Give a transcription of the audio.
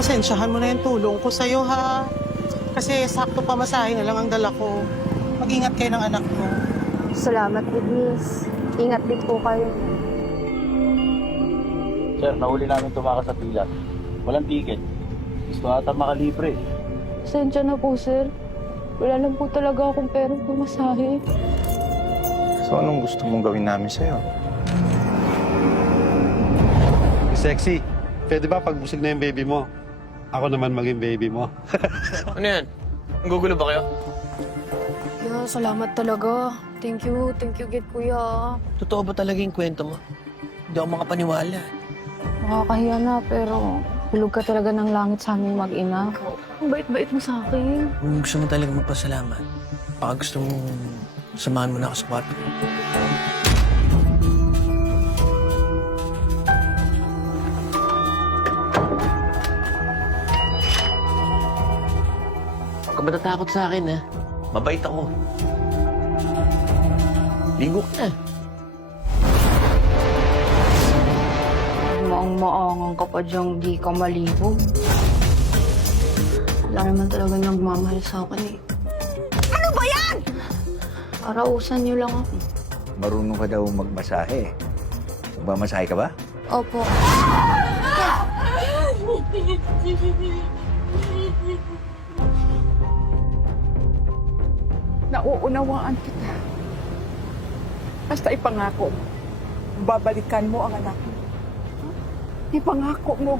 Pasensyahan mo na yung tulong ko sa'yo, ha? Kasi sakto pamasahe na lang ang dala ko. Mag-ingat kayo ng anak mo. Salamat din, miss. Ingat din po kayo. Sir, nahuli namin tumakas sa pila. Walang ticket. Gusto ata makalibre. Pasensya na po, sir. Wala lang po talaga akong perang pumasahe. So anong gusto mong gawin namin sa'yo? Sexy, pwede ba pagbusog na yung baby mo? Ako naman maging baby mo. Ano yan? Gugulo ba kayo? Yeah, salamat talaga. Thank you, Git, kuya. Totoo ba talaga yung kwento mo? Hindi ako makapaniwala. Nakakahiya na, pero hulog ka talaga ng langit sa aming mag-ina. Ang bait-bait mo sa akin. Kung gusto mo talaga magpasalamat, baka gusto mo samahan mo na ako sa kwarto. Huwag ka matatakot sa akin, ha? Mabait ako. Ligo ka na. Maang-maangang ka pa diyang di ka maligo. Wala naman talaga nagmamahal sa akin eh. Ano ba yan? Arausan niyo lang ako. Marunong ka daw magmasahe. Magmamasahe ka ba? Opo. Nauunawaan kita. Basta ipangako mo. Babalikan mo ang anak mo. Ipangako mo.